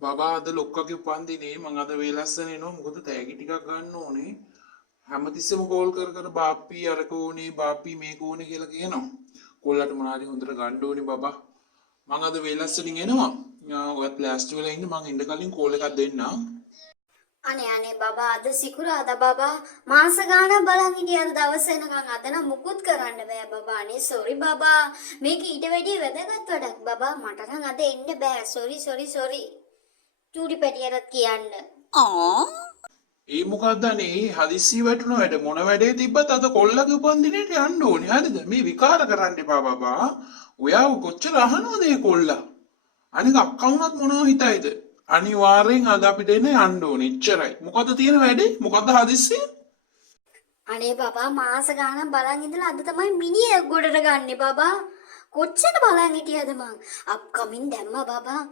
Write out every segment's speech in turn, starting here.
බබා අද ලොක්කගේ උපන්දිනේ මං අද වේලස්සන එනවා මොකද තෑගි ටිකක් ගන්න ඕනේ හැමතිස්සෙම කෝල් කර කර බාප්පී අරක ඕනේ බාප්පී මේක ඕනේ කියලා කියනවා කොල්ලට මොනාරි හොඳට ගන්න ඕනේ බබා මං අද වේලස්සනින් එනවා ඔයත් ලෑස්ති වෙලා ඉන්න මං එන්න කලින් කෝල් එකක් දෙන්නම් අනේ අනේ බබා අද සිකුරාදා බබා මාස ගාණක් බලන් හිටිය අද දවස් වෙනකන් අද නම් මුකුත් කරන්න බෑ බබා අනේ සෝරි බබා මේක ඊට වැඩිය වැදගත් වැඩක් බබා මට නම් අද එන්න බෑ සෝරි චූටි පැටියටත් කියන්න ඒ මොකක්ද අනේ හදිස්සි වැටුණ වැඩ මොන වැඩේ තිබ්බත් අද කොල්ලගේ උපන්දිනේට යන්න ඕනේ හරිද මේ විකාර කරන්න එපා බබා ඔයා කොච්චර අහනවද ඒ කොල්ලා අනික අක්කා වුණත් මොනව හිතයිද අනිවාර්යෙන් අද අපිට එන්න යන්න ඕනේ එච්චරයි මොකද්ද තියෙන වැඩේ මොකද්ද හදිස්සිය අනේ බබා මාස ගාණක් බලන් ඉඳලා අද තමයි මිනිහ ගොඩට ගන්නෙ බබා කොච්චර බලන් හිටියද මං අප්කමින් දැම්මා බබා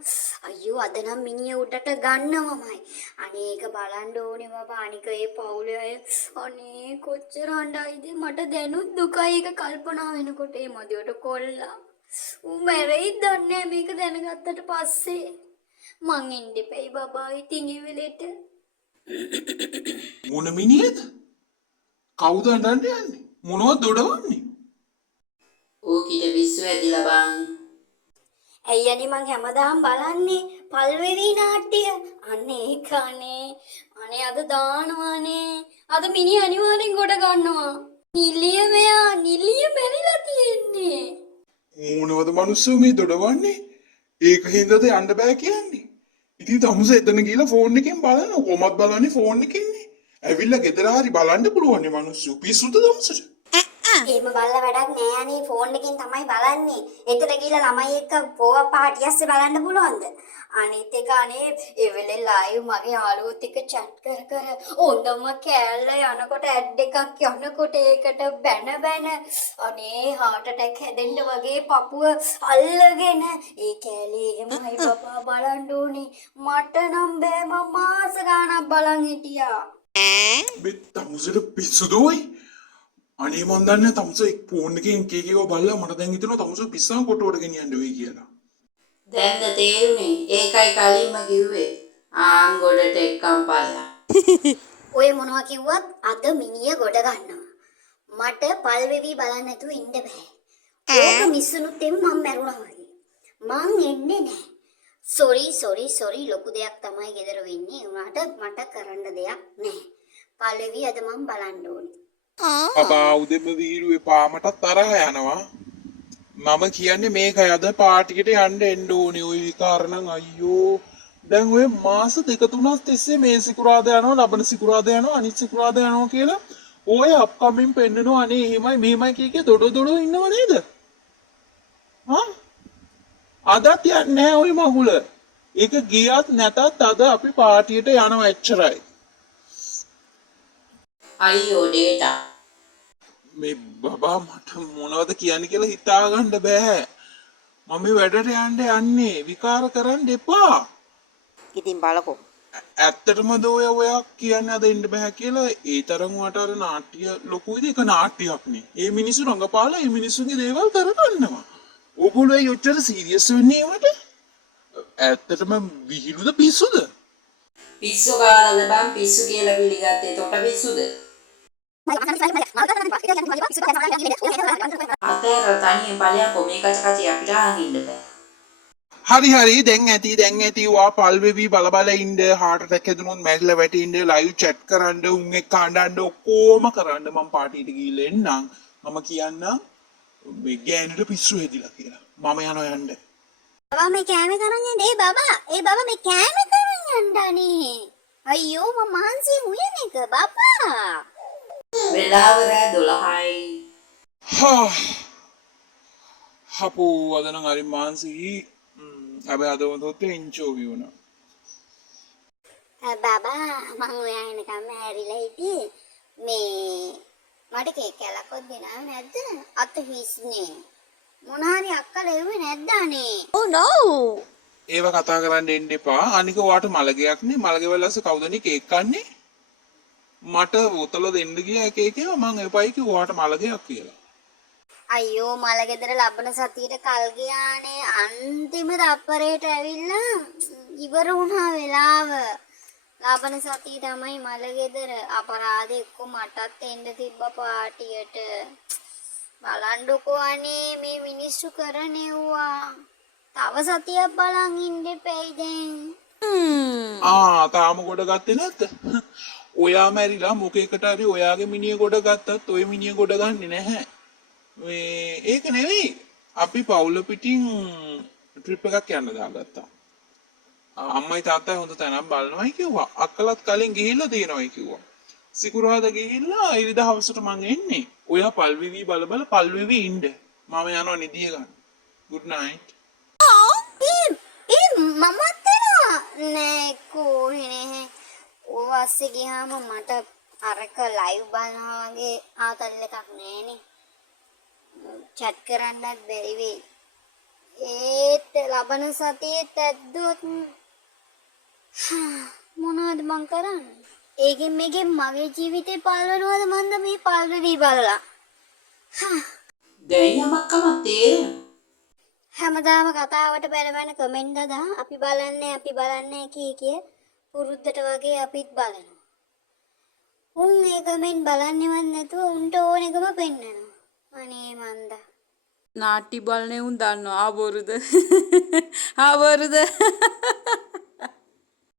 අයියෝ අද නම් මිනිහ උඩට ගන්නවමයි අනේ ඒක බලන්න ඕනේ බබා අනික ඒ පවුලේ අය අනේ කොච්චර හඬයිද මට දැනුත් දුකයි ඒක කල්පනා වෙනකොට ඒ මොදියට කොල්ලා ඌ මැරෙයිද දන්නේ මේක දැනගත්තට පස්සේ මං එන්න දෙපයි බබා ඉතින් ඒ වෙලෙට මොන මිනිහද කවුද අඬන්න යන්නේ මොනවද දොඩවන්නේ ඕකිට විශ්ව ඇදිලා බං. ඇයි අනේ මං හැමදාම බලන්නේ පල්වෙවි නාට්‍ය අනේ ඒකනේ අනේ අද දානවානේ අද මිනි අනිවාර්යෙන් ගොඩ ගන්නවා නිලිය මැරිලා තියෙන්නේ මොනවද මිනිස්සු මේ දොඩවන්නේ ඒක හින්දාද යන්න බෑ කියන්නේ ඉතින් තමුස එතන ගිහලා ෆෝන් එකෙන් බලන කොහොමද බලන්නේ ෆෝන් එකෙන්නේ ඇවිල්ලා ගෙදර හරි බලන්න පුළුවන් නේ මිනිස්සු පිස්සුද තමුසට එහෙම බලලා වැඩක් නෑ අනේ ෆෝන් එකෙන් තමයි බලන්නේ. එතන ගිහලා ළමයි එක්ක පොවා පාටියස්සේ බලන්න පුළුවන්ද? අනිත් එක අනේ ඒ වෙලේ ලයිව් මගේ යාළුවොත් එක්ක chat කර ඕනම කෑල්ල යනකොට ඇඩ් එකක් යනකොට ඒකට බැන අනේ heart attack හැදෙන්න වගේ පපුව අල්ලගෙන ඒ කෑලේ එහෙමයි බබා බලන්න ඕනේ. මට නම් බෑ මම මාස ගාණක් බලන් හිටියා. මේ තමුසට පිස්සුද ඔයි අනේ මන් දන්නේ තමුස ෆෝන් එකෙන් කීකේව බලලා මට දැන් හිතෙනවා තමුස පිස්සන් කොටුවට ගෙනියන්න වෙයි කියලා. දැන්ද තේරුනේ ඒකයි කලින්ම කිව්වේ ආන් ගොඩට එක්කම් පල්ලා. ඔය මොනවා කිව්වත් අද මිනිය ගොඩ ගන්නවා. මට පල්වෙවි බලන්න නැතුව ඉන්න බෑ. ඕක මිස්සුනුත් එම් මම මැරුණා වගේ. මං එන්නේ නැහැ. සෝරි ලොකු දෙයක් තමයි ගෙදර වෙන්නේ. උනාට මට කරන්න දෙයක් නැහැ. පල්වෙවි අද මම බලන්න ඕනේ. අපා උදෙම වීරු එපා මට තරහ යනවා. මම කියන්නේ මේකයි අද පාටිකට යන්න එන්න ඕනේ ওই විකාරණම් අයියෝ. දැන් ඔය මාස දෙක තුනක් තිස්සේ මේ සිකුරාදා යනවා ලබන සිකුරාදා යනවා අනිත් සිකුරාදා යනවා කියලා ඔය අප්කමින් පෙන්නනවා අනේ එහෙමයි මෙහෙමයි කිය දොඩ ඉන්නව නේද? අදත් යන්නේ නැහැ ওই මගුල. ඒක ගියත් නැතත් අද අපි පාටියට යනවා එච්චරයි. අයියෝ ඩේටා. මේ බබා මට මොනවද කියන්නේ කියලා හිතා ගන්න බෑ. මම මේ වැඩට යන්නේ විකාර කරන්න එපා. ඉතින් බලකෝ. ඇත්තටමද ඔයා කියන්නේ අද එන්න බෑ කියලා ඒ තරම් වට අර නාට්‍ය ලොකුයිද ඒක නාට්‍යයක් නේ. ඒ මිනිස්සු රංගපාලා ඒ මිනිස්සුගේ දේවල් කරගන්නවා. ඕගොල්ලෝ ඒ ඔච්චර සීරියස් වෙන්නේ ඒවට? ඇත්තටම විහිළුද පිස්සුද? පිස්සු කාලද බං පිස්සු කියලා පිළිගත්තේ තොට පිස්සුද? අතේර තනියෙන් ඵලයන්කො මේ කචකචි අපිට අහන් ඉන්න බෑ. හරි දැන් ඇති ඔයා පල්වෙවි බල ඉන්න heart attack හැදුනොත් මැරිලා වැටෙන්න live chat කරන්න උන් එක්ක අඬන්න ඔක්කොම කරන්න මම පාටියට ගිහිල්ලා එන්නම් මම කියන්නම් මේ ගෑනට පිස්සු හැදිලා කියලා මම යනවා යන්න බබා මේ කෑමේ කරන් යන්න ඒ බබා මේ කෑමේ කරන් යන්න අනේ අයියෝ මම මහන්සියෙන් උයන එක බබා වෙලාව රෑ 12යි. හපෝ අද නම් හරි මාන්සි හැබැයි අද වුණොත් එන්ජෝයි වුණා බබා මම ඔයා එනකම් හැරිලා හිටියේ මේ මට කේක් කෑල්ලක්වත් ගෙනාවේ නැද්ද අත හිස්නේ මොන හරි අක්කලා එව්වේ නැද්ද අනේ Oh no. ඒව කතා කරන්න එන්න එපා අනික ඔයාට මලගයක් නේ මලගේ වෙලාවස කවුදනේ කේක් කන්නේ මට බෝතල දෙන්න ගියා එක එකම මං එපයි කිව්වා ඔයාට මලගයක් කියලා අයියෝ මලගෙදර ලබන සතියට කල් ගියානේ අන්තිම තප්පරේට ඇවිල්ලා ඉවර වුණා වෙලාව. ලබන සතිය තමයි මලගෙදර අපරාධෙ එක්ක මටත් එන්න තිබ්බ පාටියට. බලන්නකෝ අනේ මේ මිනිස්සු කරනෙව්වා. තව සතියක් බලන් ඉන්න එපෙයි දැන්. තාම ගොඩ ගත්තේ නැද්ද? ඔයා මැරිලා මොකේකට හරි ඔයාගේ මිනිහ ගොඩ ගත්තත් ඔය මිනිහ ගොඩ ගන්නේ නැහැ. ඒක නෙවෙයි. අපි පවුල පිටින් ට්‍රිප් එකක් යන්න දාගත්තා. අම්මයි තාත්තයි හොඳ තැනක් බලනවායි කිව්වා. අක්කලත් කලින් ගිහිල්ලා තියෙනවායි කිව්වා. සිකුරාදා ගිහිල්ලා ඉරිදා හවසට මං එන්නේ. ඔයා පල්විවි බල පල්විවි ඉන්න. මම යනවා නිදිය ගන්න. good night. මමත් එනවා නෑ කෝනේ. ඔය අස්සේ ගියාම මට අරක ලයිව් බලනවා වගේ ආතල් එකක් නෑනේ. chat කරන්නත් බැරි වෙයි. ඒත් ලබන සතියේත් ඇද්දොත් මොනවද මං කරන්නේ? ඒකෙන් මේකෙන් මගේ ජීවිතේ පාලවනවද මන්ද මේ පාල්වි බලලා. දැන් යමක්කම තේරෙනවා. හැමදාම කතාවට බැලවන කමෙන්ට් දදා අපි බලන්නේ කිය පුරුද්දට වගේ අපිත් බලනවා. උන් ඒ කමෙන්ට් බලන්නේවත් නැතුව උන්ට ඕන එකම පෙන්නනවා. අනේ මන්දා. නාට්‍ය බලන්නේ උන් දන්නවා ආවරුද ආවරුද